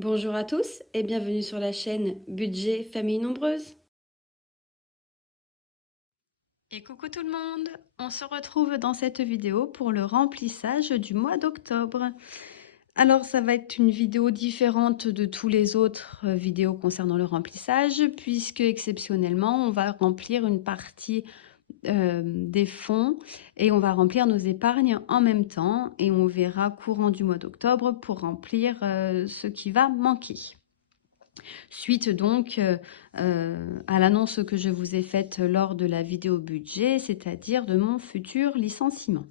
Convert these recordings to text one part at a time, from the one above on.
Bonjour à tous et bienvenue sur la chaîne Budget Famille Nombreuse. Et coucou tout le monde, on se retrouve dans cette vidéo pour le remplissage du mois d'octobre. Alors ça va être une vidéo différente de tous les autres vidéos concernant le remplissage puisque exceptionnellement on va remplir une partie des fonds et on va remplir nos épargnes en même temps et on verra courant du mois d'octobre pour remplir ce qui va manquer. Suite donc à l'annonce que je vous ai faite lors de la vidéo budget, c'est-à-dire de mon futur licenciement.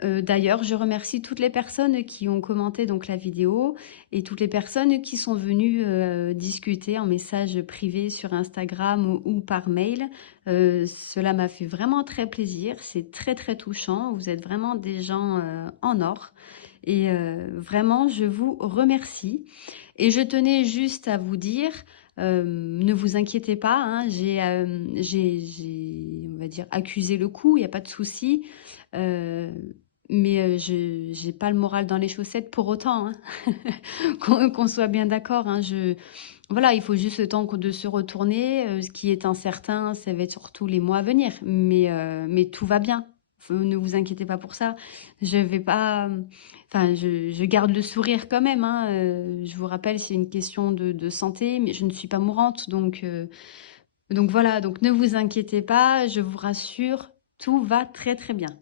D'ailleurs, je remercie toutes les personnes qui ont commenté donc la vidéo et toutes les personnes qui sont venues discuter en message privé sur Instagram ou par mail. Cela m'a fait vraiment très plaisir, c'est très très touchant, vous êtes vraiment des gens en or et vraiment je vous remercie. Et je tenais juste à vous dire, ne vous inquiétez pas, hein, j'ai, on va dire, accusé le coup, il n'y a pas de souci. Mais je n'ai pas le moral dans les chaussettes pour autant, hein. Qu'on soit bien d'accord, hein, voilà, il faut juste le temps de se retourner. Ce qui est incertain, ça va être surtout les mois à venir. Mais tout va bien. Ne vous inquiétez pas pour ça. Je vais pas, enfin, je garde le sourire quand même, hein. Je vous rappelle, c'est une question de santé, mais je ne suis pas mourante. Donc voilà, donc ne vous inquiétez pas, je vous rassure, tout va très très bien.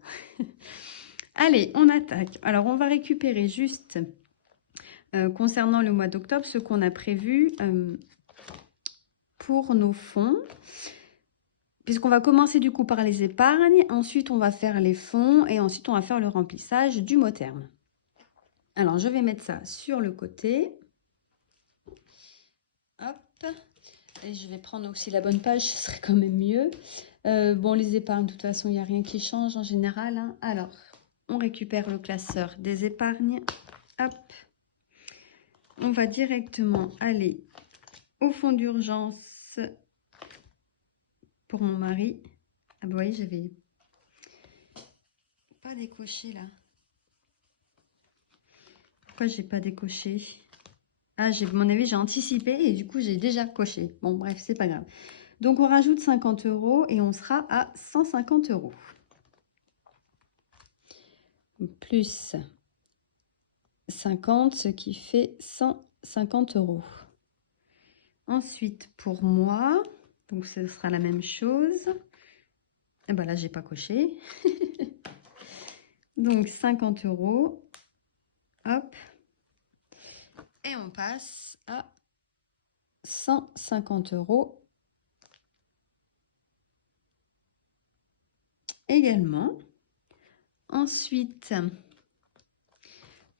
Allez, on attaque. Alors, on va récupérer juste, concernant le mois d'octobre, ce qu'on a prévu pour nos fonds. Puisqu'on va commencer du coup par les épargnes, ensuite on va faire les fonds et ensuite on va faire le remplissage du mot terme. Alors, je vais mettre ça sur le côté. Hop. Et je vais prendre aussi la bonne page, ce serait quand même mieux. Bon, les épargnes, de toute façon, il n'y a rien qui change en général, hein. Alors, on récupère le classeur des épargnes. Hop. On va directement aller au fonds d'urgence pour mon mari. Ah bah oui, j'avais pas décoché là. Pourquoi j'ai pas décoché? Ah, à mon avis, j'ai anticipé et du coup, j'ai déjà coché. Bon, bref, c'est pas grave. Donc, on rajoute 50 € et on sera à 150 €. Plus 50, ce qui fait 150 €. Ensuite, pour moi, donc ce sera la même chose. Et ben là, j'ai pas coché. Donc, 50 €. Hop. Et on passe à 150 € également. Ensuite,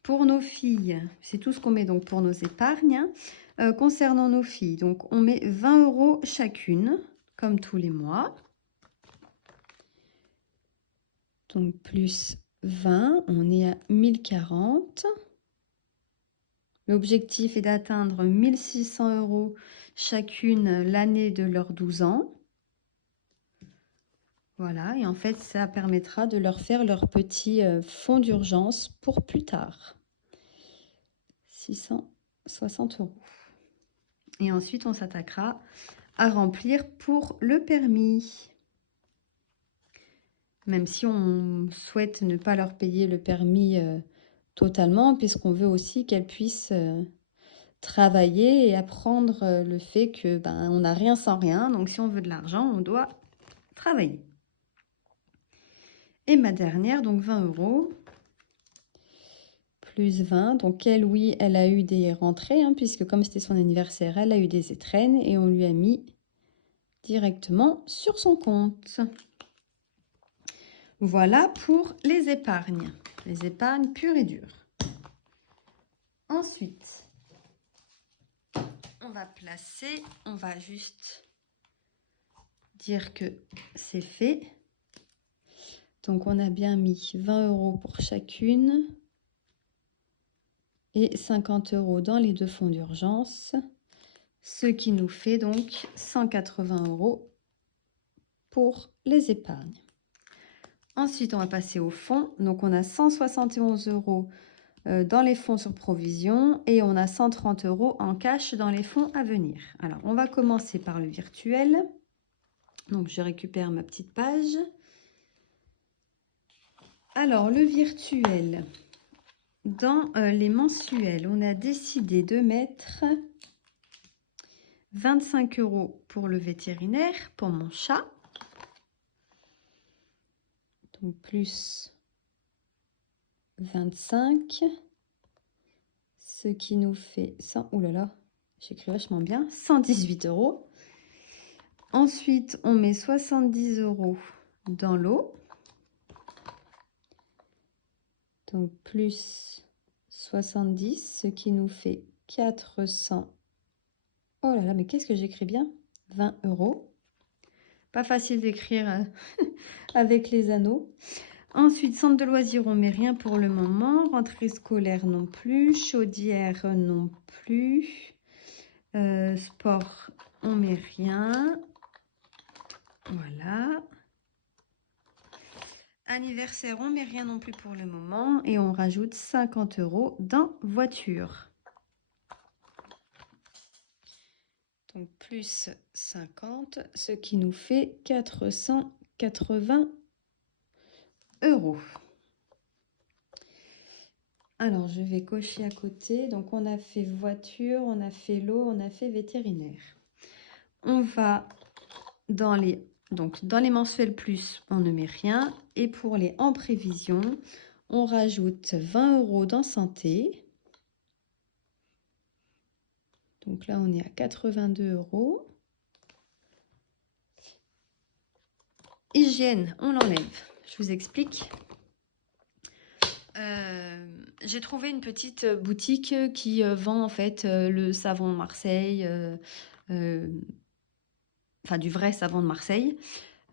pour nos filles, c'est tout ce qu'on met donc pour nos épargnes. Concernant nos filles, donc on met 20 € chacune, comme tous les mois. Donc plus 20, on est à 1040. L'objectif est d'atteindre 1600 € chacune l'année de leurs 12 ans. Voilà, et en fait, ça permettra de leur faire leur petit fonds d'urgence pour plus tard. 660 €. Et ensuite, on s'attaquera à remplir pour le permis. Même si on souhaite ne pas leur payer le permis totalement, puisqu'on veut aussi qu'elles puissent travailler et apprendre le fait que on n'a rien sans rien. Donc, si on veut de l'argent, on doit travailler. Et ma dernière, donc 20 €, plus 20. Donc elle, oui, elle a eu des rentrées, hein, puisque comme c'était son anniversaire, elle a eu des étrennes et on lui a mis directement sur son compte. Voilà pour les épargnes pures et dures. Ensuite, on va placer, on va juste dire que c'est fait. Donc, on a bien mis 20 € pour chacune et 50 € dans les deux fonds d'urgence, ce qui nous fait donc 180 € pour les épargnes. Ensuite, on va passer au fond. Donc, on a 171 € dans les fonds sur provision et on a 130 € en cash dans les fonds à venir. Alors, on va commencer par le virtuel. Donc, je récupère ma petite page. Alors, le virtuel, dans les mensuels, on a décidé de mettre 25 € pour le vétérinaire, pour mon chat. Donc, plus 25, ce qui nous fait 100, oh là là, j'écris vachement bien, 118 €. Ensuite, on met 70 € dans l'eau. Donc, plus 70, ce qui nous fait 400. Oh là là, mais qu'est-ce que j'écris bien? 20 €. Pas facile d'écrire avec les anneaux. Ensuite, centre de loisirs, on met rien pour le moment. Rentrée scolaire non plus. Chaudière non plus. Sport, on met rien. Voilà. Anniversaire, on met rien non plus pour le moment. Et on rajoute 50 € dans voiture. Donc plus 50, ce qui nous fait 480 €. Alors, je vais cocher à côté. Donc, on a fait voiture, on a fait l'eau, on a fait vétérinaire. On va dans les mensuels plus, on ne met rien. Et pour les en prévision, on rajoute 20 € dans santé. Donc là, on est à 82 €. Hygiène, on l'enlève. Je vous explique. J'ai trouvé une petite boutique qui vend en fait le savon de Marseille, enfin du vrai savon de Marseille.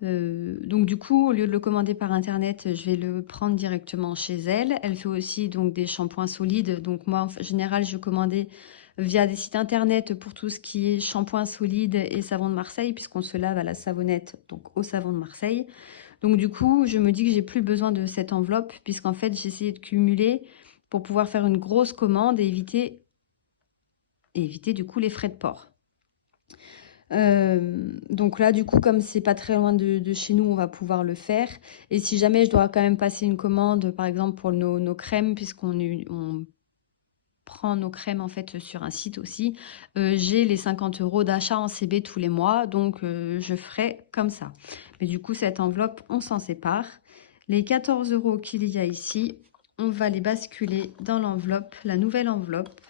Donc du coup, au lieu de le commander par internet, je vais le prendre directement chez elle. Elle fait aussi donc des shampoings solides. Donc moi, en général, je commandais via des sites internet pour tout ce qui est shampoing solide et savon de Marseille, puisqu'on se lave à la savonnette, donc au savon de Marseille. Donc du coup, je me dis que j'ai plus besoin de cette enveloppe, puisqu'en fait, j'ai essayé de cumuler pour pouvoir faire une grosse commande et éviter du coup les frais de port. Donc là, du coup, comme c'est pas très loin de chez nous, on va pouvoir le faire. Et si jamais je dois quand même passer une commande, par exemple pour nos crèmes, puisqu'on prend nos crèmes en fait sur un site aussi, j'ai les 50 € d'achat en CB tous les mois, donc je ferai comme ça. Mais du coup, cette enveloppe, on s'en sépare. Les 14 € qu'il y a ici, on va les basculer dans l'enveloppe, la nouvelle enveloppe,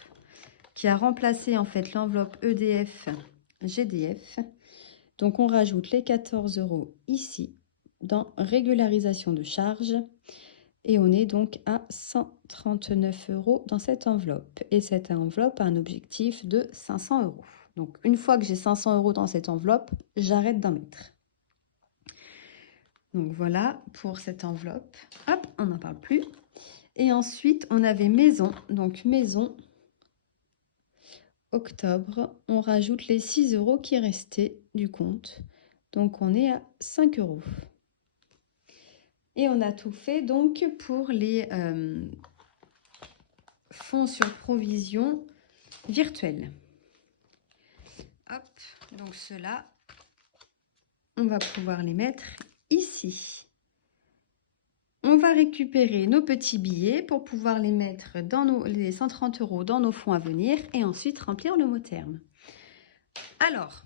qui a remplacé en fait l'enveloppe EDF GDF. Donc on rajoute les 14 € ici dans régularisation de charges et on est donc à 139 € dans cette enveloppe. Et cette enveloppe a un objectif de 500 €. Donc une fois que j'ai 500 € dans cette enveloppe, j'arrête d'en mettre. Donc voilà pour cette enveloppe. Hop, on n'en parle plus. Et ensuite, on avait maison. Donc maison, octobre, on rajoute les 6 € qui restaient du compte. Donc on est à 5 €. Et on a tout fait donc pour les fonds sur provision virtuels. Hop, donc ceux-là, on va pouvoir les mettre ici. On va récupérer nos petits billets pour pouvoir les mettre dans les 130 € dans nos fonds à venir et ensuite remplir le mot terme. Alors,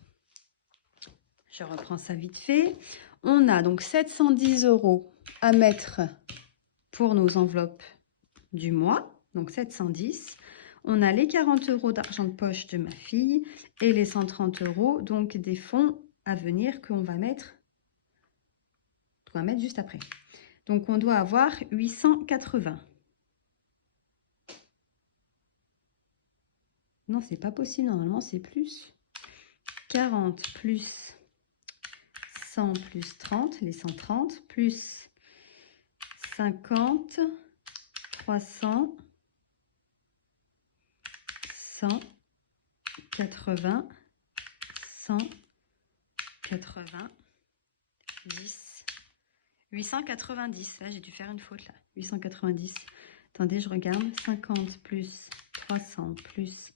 je reprends ça vite fait. On a donc 710 € à mettre pour nos enveloppes du mois, donc 710. On a les 40 € d'argent de poche de ma fille et les 130 €, donc des fonds à venir qu'on va mettre juste après. Donc, on doit avoir 880. Non, c'est pas possible. Normalement, c'est plus. 40 plus 100 plus 30, les 130, plus 50, 300, 100, 80, 180, 10, 890. Là, j'ai dû faire une faute, là. 890. Attendez, je regarde. 50 plus 300 plus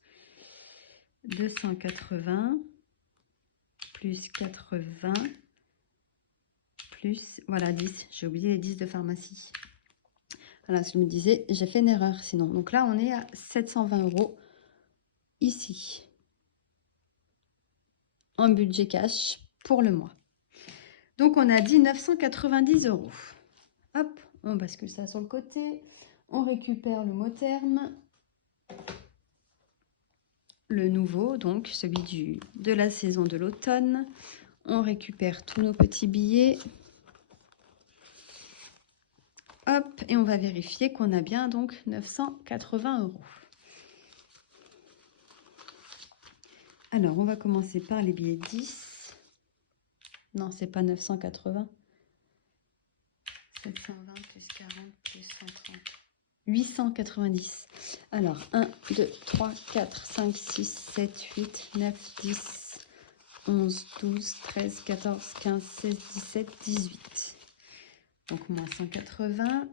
280 plus 80 plus, voilà, 10. J'ai oublié les 10 de pharmacie. Voilà, ce que je me disais, j'ai fait une erreur sinon. Donc là, on est à 720 € ici. En budget cash pour le mois. Donc, on a dit 990 €. Hop, on bascule ça sur le côté. On récupère le mot terme. Le nouveau, donc celui de la saison de l'automne. On récupère tous nos petits billets. Hop, et on va vérifier qu'on a bien donc 980 €. Alors, on va commencer par les billets 10. Non, c'est pas 980. 720 plus 40 plus 130. 890. Alors, 1, 2, 3, 4, 5, 6, 7, 8, 9, 10, 11, 12, 13, 14, 15, 16, 17, 18. Donc, moins 180.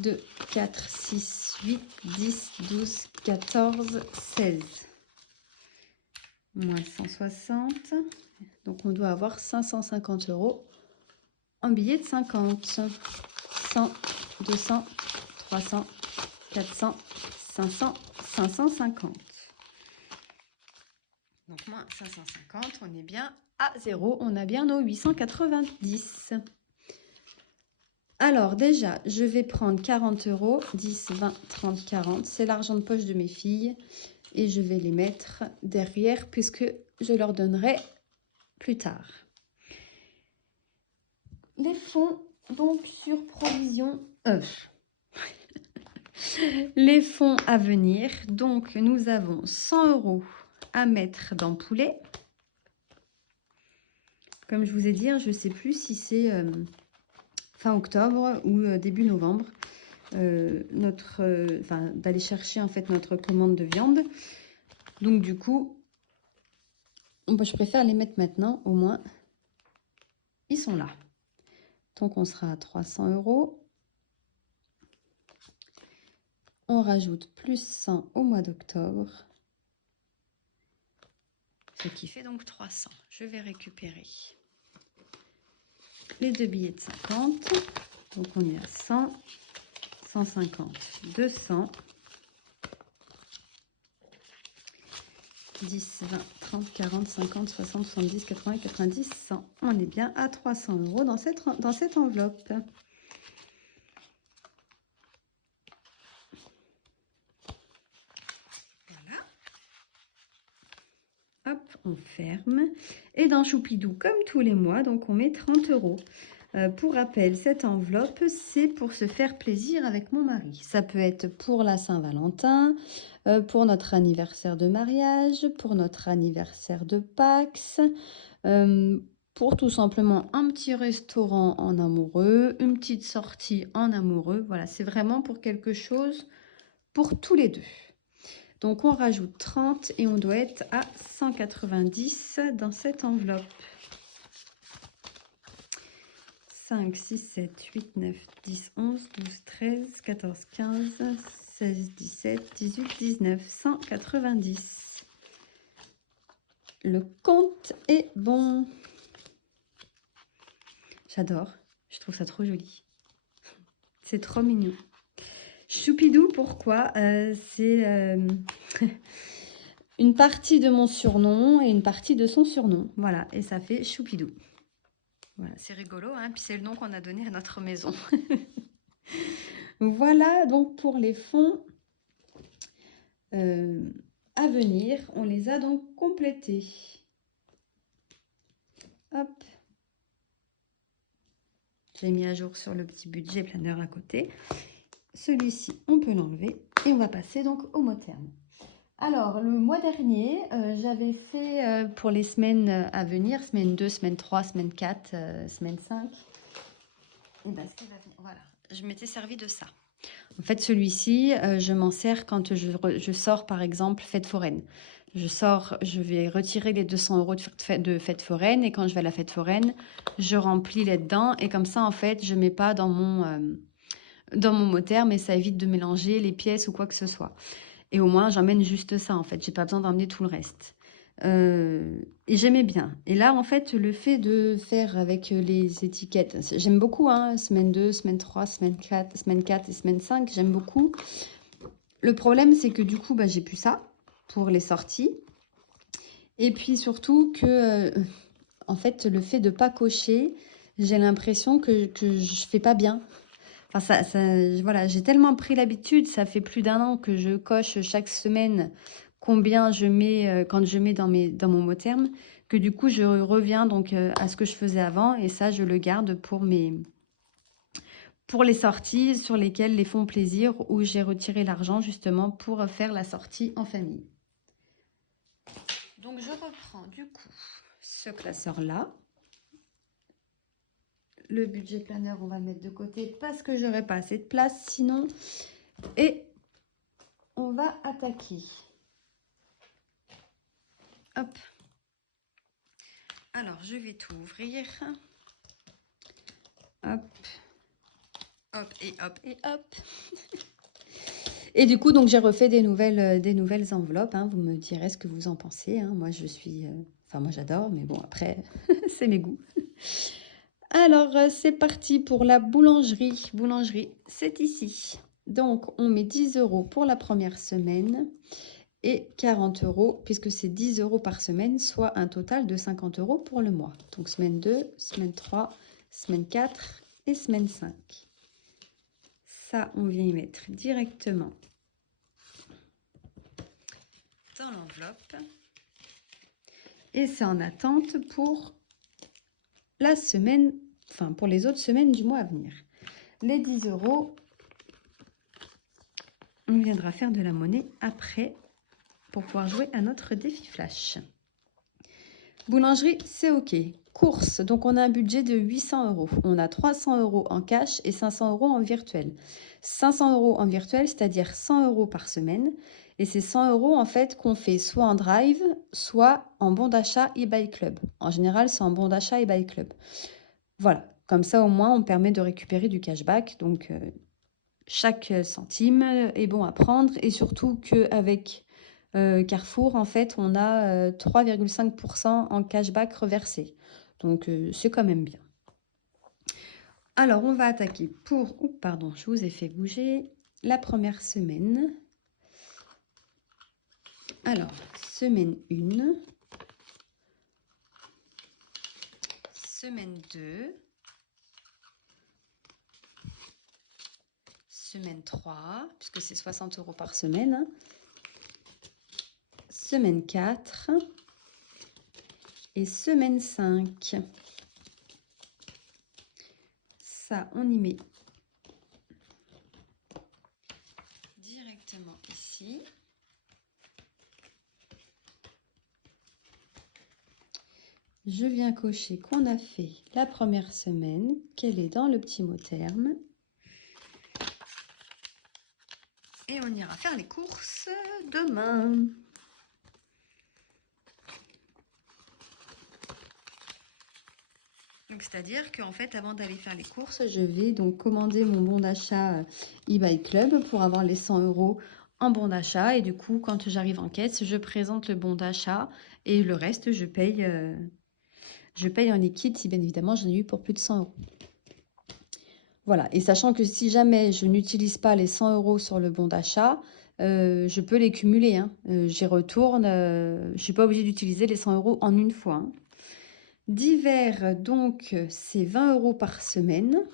2, 4, 6, 8, 10, 12, 14, 16. Moins 160. Donc, on doit avoir 550 € en billets de 50. 100, 200, 300, 400, 500, 550. Donc, moins 550, on est bien à 0. On a bien nos 890. Alors déjà, je vais prendre 40 €, 10, 20, 30, 40. C'est l'argent de poche de mes filles. Et je vais les mettre derrière puisque je leur donnerai plus tard. Les fonds, donc sur provision les fonds à venir. Donc, nous avons 100 € à mettre dans poulet. Comme je vous ai dit, je ne sais plus si c'est fin octobre ou début novembre. D'aller chercher en fait notre commande de viande. Donc du coup, je préfère les mettre maintenant, au moins ils sont là. Donc on sera à 300 €. On rajoute plus 100 au mois d'octobre. Ce qui fait donc 300. Je vais récupérer les deux billets de 50. Donc on est à 100, 150, 200. 10, 20, 30, 40, 50, 60, 70, 80, 90, 100. On est bien à 300 € dans cette enveloppe. Voilà. Hop, on ferme. Et dans Choupidou, comme tous les mois, donc on met 30 €. Pour rappel, cette enveloppe, c'est pour se faire plaisir avec mon mari. Ça peut être pour la Saint-Valentin, pour notre anniversaire de mariage, pour notre anniversaire de Pax, pour tout simplement un petit restaurant en amoureux, une petite sortie en amoureux. Voilà, c'est vraiment pour quelque chose pour tous les deux. Donc, on rajoute 30 et on doit être à 190 dans cette enveloppe. 5, 6, 7, 8, 9, 10, 11, 12, 13, 14, 15, 16, 17, 18, 19, 190. Le compte est bon. J'adore, je trouve ça trop joli. C'est trop mignon. Choupidou, pourquoi? C'est une partie de mon surnom et une partie de son surnom. Voilà, et ça fait Choupidou. Voilà, c'est rigolo, hein, puis c'est le nom qu'on a donné à notre maison. Voilà, donc pour les fonds à venir, on les a donc complétés. Hop. J'ai mis à jour sur le petit budget planeur à côté. Celui-ci, on peut l'enlever et on va passer donc au mot terme. Alors, le mois dernier, j'avais fait pour les semaines à venir, semaine 2, semaine 3, semaine 4, semaine 5. Et ben, ce qui va venir, voilà, je m'étais servi de ça. En fait, celui-ci, je m'en sers quand je sors, par exemple, fête foraine. Je sors, je vais retirer les 200 € de fête foraine et quand je vais à la fête foraine, je remplis là-dedans et comme ça, en fait, je mets pas dans mon moteur, mais ça évite de mélanger les pièces ou quoi que ce soit. Et au moins, j'emmène juste ça, en fait. J'ai pas besoin d'emmener tout le reste. Et j'aimais bien. Et là, en fait, le fait de faire avec les étiquettes, j'aime beaucoup, hein, semaine 2, semaine 3, semaine 4 et semaine 5, j'aime beaucoup. Le problème, c'est que du coup, bah, j'ai plus ça pour les sorties. Et puis surtout que, en fait, le fait de pas cocher, j'ai l'impression que je fais pas bien. Enfin, voilà, j'ai tellement pris l'habitude, ça fait plus d'un an que je coche chaque semaine combien je mets quand je mets dans mon mot terme, que du coup je reviens donc à ce que je faisais avant et ça je le garde pour les sorties sur lesquelles les font plaisir où j'ai retiré l'argent justement pour faire la sortie en famille. Donc je reprends du coup ce classeur là. Le budget planeur, on va le mettre de côté parce que j'aurai pas assez de place sinon. Et on va attaquer. Hop. Alors, je vais tout ouvrir. Hop. Hop et hop et hop. Et du coup, donc j'ai refait des nouvelles enveloppes. Hein. Vous me direz ce que vous en pensez. Hein. Moi, je suis... Enfin, moi, j'adore, mais bon, après, c'est mes goûts. Alors, c'est parti pour la boulangerie. Boulangerie, c'est ici. Donc, on met 10 € pour la première semaine et 40 € puisque c'est 10 € par semaine, soit un total de 50 € pour le mois. Donc, semaine 2, semaine 3, semaine 4 et semaine 5. Ça, on vient y mettre directement dans l'enveloppe. Et c'est en attente pour la semaine, enfin pour les autres semaines du mois à venir. Les 10 €, on viendra faire de la monnaie après pour pouvoir jouer à notre défi flash. Boulangerie, c'est OK. Courses, donc on a un budget de 800 €. On a 300 € en cash et 500 € en virtuel. 500 € en virtuel, c'est-à-dire 100 € par semaine. Et c'est 100 € en fait qu'on fait soit en drive, soit en bon d'achat eBay Club. En général, c'est en bon d'achat eBay Club. Voilà, comme ça au moins on permet de récupérer du cashback. Donc chaque centime est bon à prendre et surtout qu'avec Carrefour, en fait, on a 3,5% en cashback reversé. Donc, c'est quand même bien. Alors, on va attaquer pour... Oh, pardon, je vous ai fait bouger. La première semaine. Alors, semaine 1. Semaine 2. Semaine 3, puisque c'est 60 € par semaine. Semaine 4. Et semaine 5. Ça, on y met directement ici. Je viens cocher qu'on a fait la première semaine, qu'elle est dans le petit mot terme. Et on ira faire les courses demain. Donc, c'est-à-dire qu'en fait, avant d'aller faire les courses, je vais donc commander mon bon d'achat eBay Club pour avoir les 100 € en bon d'achat. Et du coup, quand j'arrive en caisse, je présente le bon d'achat et le reste, je paye en liquide si bien évidemment j'en ai eu pour plus de 100 €. Voilà, et sachant que si jamais je n'utilise pas les 100 € sur le bon d'achat, je peux les cumuler. Hein. J'y retourne, je ne suis pas obligée d'utiliser les 100 € en une fois. Hein. Divers, donc, c'est 20 € par semaine.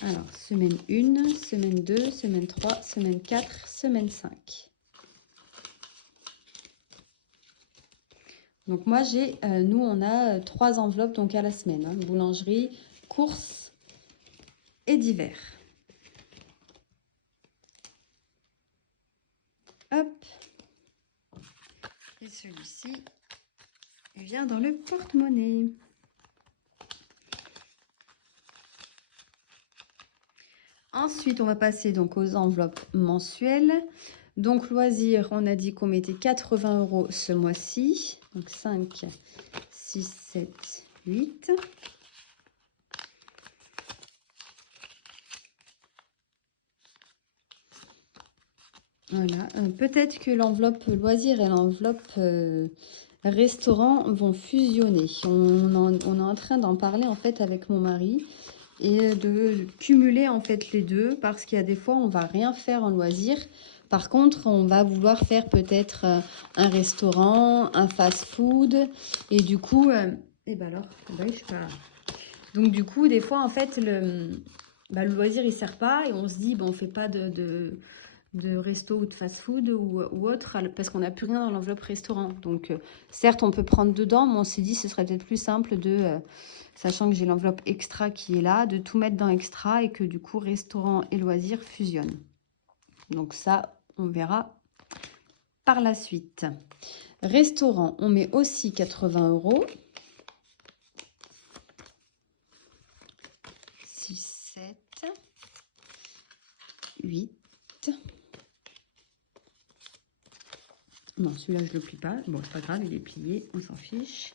Alors, semaine 1, semaine 2, semaine 3, semaine 4, semaine 5. Donc, moi, nous, on a 3 enveloppes donc à la semaine. Hein, boulangerie, courses et divers. Hop. Et celui-ci vient dans le porte-monnaie. Ensuite, on va passer donc aux enveloppes mensuelles. Donc, loisirs, on a dit qu'on mettait 80 € ce mois-ci. Donc, 5, 6, 7, 8. Voilà. Peut-être que l'enveloppe loisirs et l'enveloppe restaurant vont fusionner. On est en train d'en parler en fait avec mon mari et de cumuler en fait les deux parce qu'il y a des fois on va rien faire en loisir. Par contre, on va vouloir faire peut-être un restaurant, un fast-food et du coup, et ben alors, bah oui, je sais pas. Donc du coup, des fois en fait le loisir il sert pas et on se dit bon, on fait pas de resto ou de fast-food ou autre, parce qu'on n'a plus rien dans l'enveloppe restaurant. Donc, certes, on peut prendre dedans, mais on s'est dit ce serait peut-être plus simple sachant que j'ai l'enveloppe extra qui est là, de tout mettre dans extra et que du coup, restaurant et loisirs fusionnent. Donc ça, on verra par la suite. Restaurant, on met aussi 80 €. 6, 7, 8. Non, celui-là, je ne le plie pas. Bon, c'est pas grave, il est plié, on s'en fiche.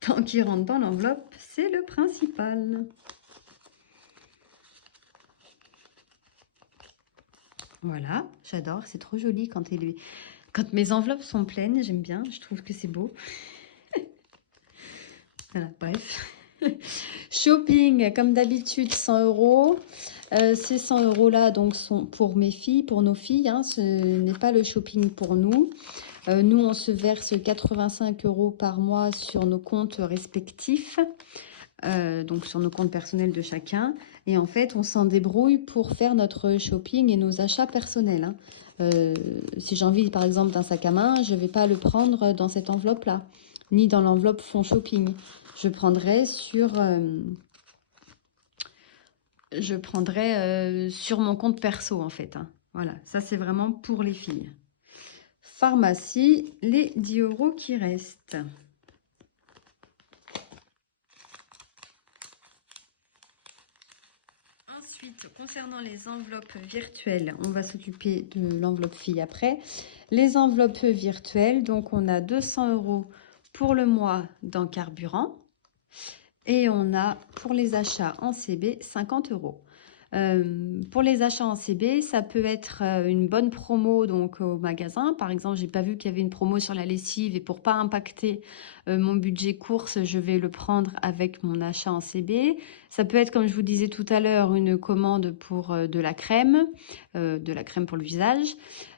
Tant qu'il rentre dans l'enveloppe, c'est le principal. Voilà, j'adore, c'est trop joli quand mes enveloppes sont pleines, j'aime bien, je trouve que c'est beau. Voilà, bref. Shopping, comme d'habitude, 100 €. Ces 100 € là donc sont pour mes filles, pour nos filles, hein, ce n'est pas le shopping pour nous. Nous, on se verse 85 € par mois sur nos comptes respectifs. Donc sur nos comptes personnels de chacun. Et en fait, on s'en débrouille pour faire notre shopping et nos achats personnels. Hein. Si j'ai envie, par exemple, d'un sac à main, je ne vais pas le prendre dans cette enveloppe-là, ni dans l'enveloppe fonds shopping. Je prendrai sur mon compte perso, en fait. Hein. Voilà, ça c'est vraiment pour les filles. Pharmacie, les 10 € qui restent. Ensuite, concernant les enveloppes virtuelles, on va s'occuper de l'enveloppe fille après. Les enveloppes virtuelles, donc on a 200 € pour le mois dans carburant et on a pour les achats en CB 50 €. Pour les achats en CB, ça peut être une bonne promo donc au magasin. Par exemple, j'ai pas vu qu'il y avait une promo sur la lessive et pour pas impacter mon budget course, je vais le prendre avec mon achat en CB. Ça peut être, comme je vous disais tout à l'heure, une commande pour de la crème pour le visage.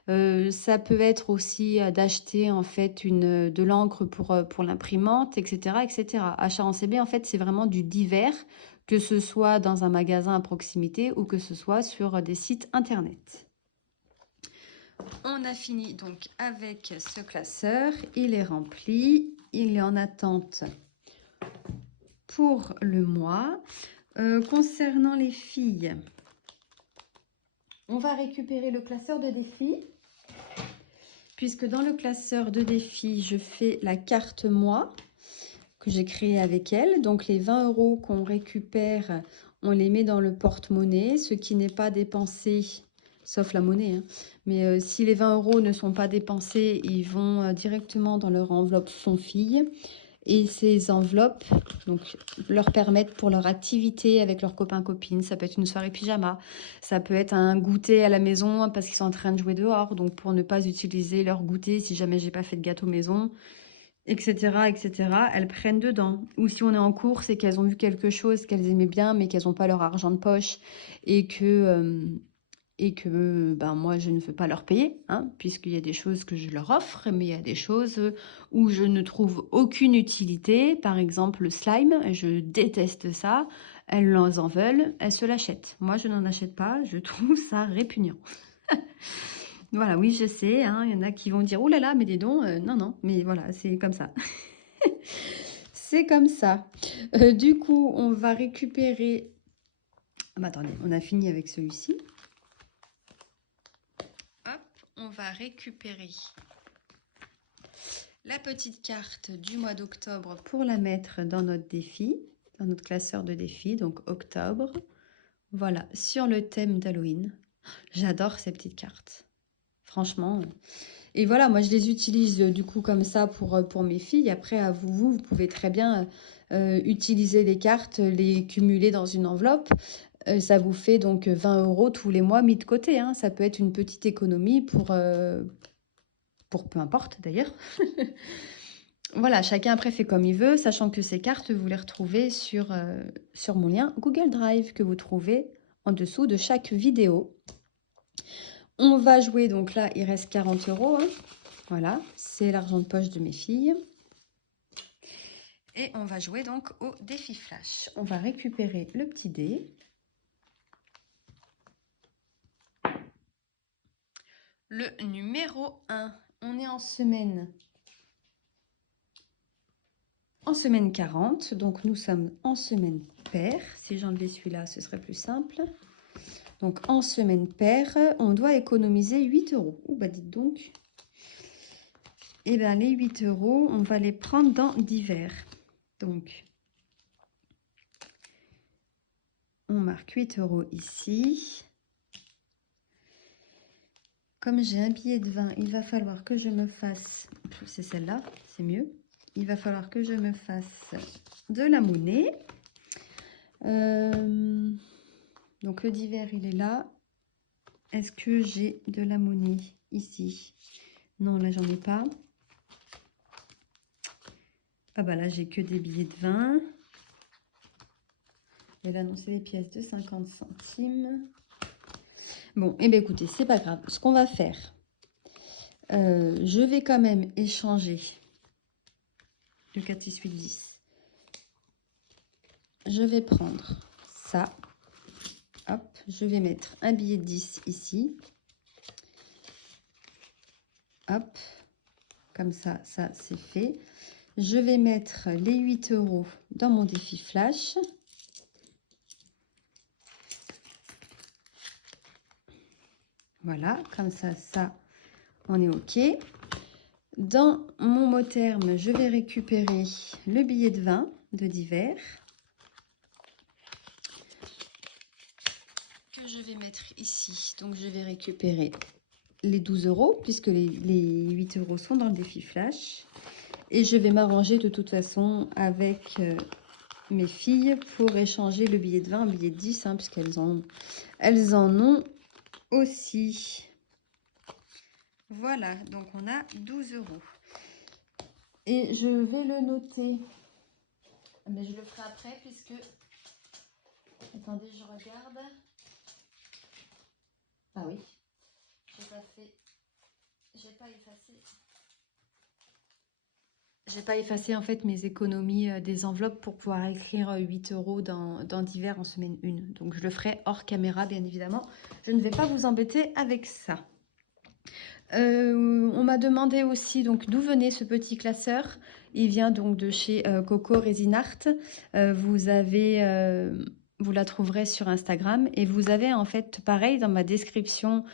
Ça peut être aussi d'acheter en fait de l'encre pour l'imprimante, etc., etc. Achat en CB, en fait, c'est vraiment du divers, que ce soit dans un magasin à proximité ou que ce soit sur des sites internet. On a fini donc avec ce classeur, il est rempli, il est en attente pour le mois. Concernant les filles, on va récupérer le classeur de défis, puisque dans le classeur de défis, je fais la carte mois que j'ai créé avec elle. Donc les 20 € qu'on récupère, on les met dans le porte-monnaie, ce qui n'est pas dépensé, sauf la monnaie. Hein. Mais si les 20 € ne sont pas dépensés, ils vont directement dans leur enveloppe fonds filles. Et ces enveloppes donc, leur permettent pour leur activité avec leurs copains-copines. Ça peut être une soirée pyjama, ça peut être un goûter à la maison parce qu'ils sont en train de jouer dehors. Donc pour ne pas utiliser leur goûter si jamais j'ai pas fait de gâteau maison, etc., etc., elles prennent dedans. Ou si on est en course et qu'elles ont vu quelque chose qu'elles aimaient bien, mais qu'elles n'ont pas leur argent de poche et que ben, moi, je ne veux pas leur payer, hein, puisqu'il y a des choses que je leur offre, mais il y a des choses où je ne trouve aucune utilité. Par exemple, le slime, je déteste ça. Elles en veulent, elles se l'achètent. Moi, je n'en achète pas, je trouve ça répugnant. Voilà, oui, je sais, hein, il y en a qui vont dire « Oh là là, mais dis donc, non, non, mais voilà, c'est comme ça. » C'est comme ça. Du coup, on va récupérer... Ah, bah, attendez, on a fini avec celui-ci. Hop, on va récupérer la petite carte du mois d'octobre pour la mettre dans notre défi, dans notre classeur de défi, donc octobre. Voilà, sur le thème d'Halloween. J'adore ces petites cartes. Franchement. Et voilà, moi je les utilise du coup comme ça pour mes filles. Après, à vous pouvez très bien utiliser les cartes, les cumuler dans une enveloppe. Ça vous fait donc 20 € tous les mois mis de côté, hein. Ça peut être une petite économie pour peu importe d'ailleurs. Voilà, chacun après fait comme il veut, sachant que ces cartes, vous les retrouvez sur mon lien Google Drive que vous trouvez en dessous de chaque vidéo. On va jouer, donc là, il reste 40 €, hein. Voilà, c'est l'argent de poche de mes filles. Et on va jouer donc au défi flash. On va récupérer le petit dé. Le numéro 1, on est en semaine 40, donc nous sommes en semaine paire. Si j'enlevais celui-là, ce serait plus simple. Donc en semaine paire, on doit économiser 8 €. Oh bah dites donc. Et bien les 8 €, on va les prendre dans divers. Donc on marque 8 € ici. Comme j'ai un billet de 20, il va falloir que je me fasse, c'est celle-là, c'est mieux. Il va falloir que je me fasse de la monnaie. Donc le divers, il est là. Est-ce que j'ai de la monnaie ici? Non, là, j'en ai pas. Ah bah là, j'ai que des billets de 20. Et là, non, c'est des pièces de 50 centimes. Bon, et bien écoutez, c'est pas grave. Ce qu'on va faire, je vais quand même échanger le 4, 6, 8, 10. Je vais prendre ça. Hop, je vais mettre un billet de 10 ici. Hop, comme ça, ça c'est fait. Je vais mettre les 8 € dans mon défi flash. Voilà, comme ça, ça, on est OK. Dans mon mot terme, je vais récupérer le billet de 20 de divers. Que je vais mettre ici. Donc, je vais récupérer les 12 € puisque les 8 € sont dans le défi flash. Et je vais m'arranger de toute façon avec mes filles pour échanger le billet de 20 en billet de 10, hein, puisqu'elles elles en ont aussi. Voilà, donc on a 12 €. Et je vais le noter. Mais je le ferai après puisque... Attendez, je regarde. Ah oui, j'ai pas fait... J'ai pas effacé... J'ai pas effacé en fait mes économies des enveloppes pour pouvoir écrire 8 € dans divers en semaine 1. Donc je le ferai hors caméra bien évidemment. Je ne vais pas vous embêter avec ça. On m'a demandé aussi donc d'où venait ce petit classeur. Il vient donc de chez Coco Resin Art. Vous la trouverez sur Instagram et vous avez en fait pareil dans ma description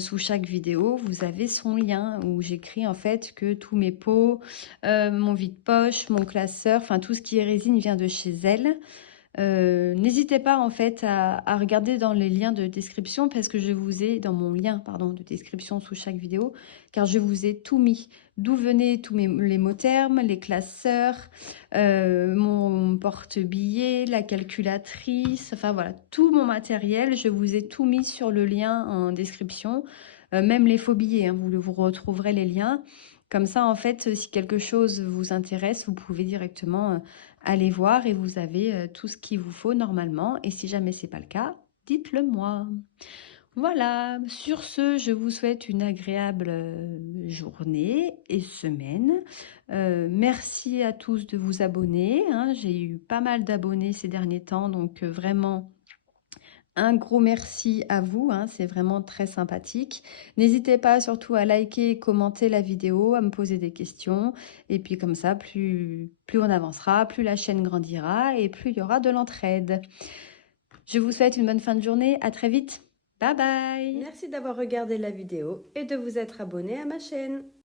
sous chaque vidéo, vous avez son lien où j'écris en fait que tous mes pots, mon vide-poche, mon classeur, enfin tout ce qui est résine vient de chez elle. N'hésitez pas en fait à regarder dans les liens de description parce que je vous ai, dans mon lien pardon, de description sous chaque vidéo, car je vous ai tout mis. D'où venaient tous les mots termes, les classeurs, mon porte-billets, la calculatrice, enfin voilà, tout mon matériel, je vous ai tout mis sur le lien en description, même les faux billets, hein, vous retrouverez les liens. Comme ça, en fait, si quelque chose vous intéresse, vous pouvez directement aller voir et vous avez tout ce qu'il vous faut normalement. Et si jamais c'est pas le cas, dites-le moi. Voilà, sur ce, je vous souhaite une agréable journée et semaine. Merci à tous de vous abonner, hein. J'ai eu pas mal d'abonnés ces derniers temps, donc vraiment... Un gros merci à vous, hein, c'est vraiment très sympathique. N'hésitez pas surtout à liker, commenter la vidéo, à me poser des questions. Et puis comme ça, plus on avancera, plus la chaîne grandira et plus il y aura de l'entraide. Je vous souhaite une bonne fin de journée, à très vite. Bye bye! Merci d'avoir regardé la vidéo et de vous être abonné à ma chaîne.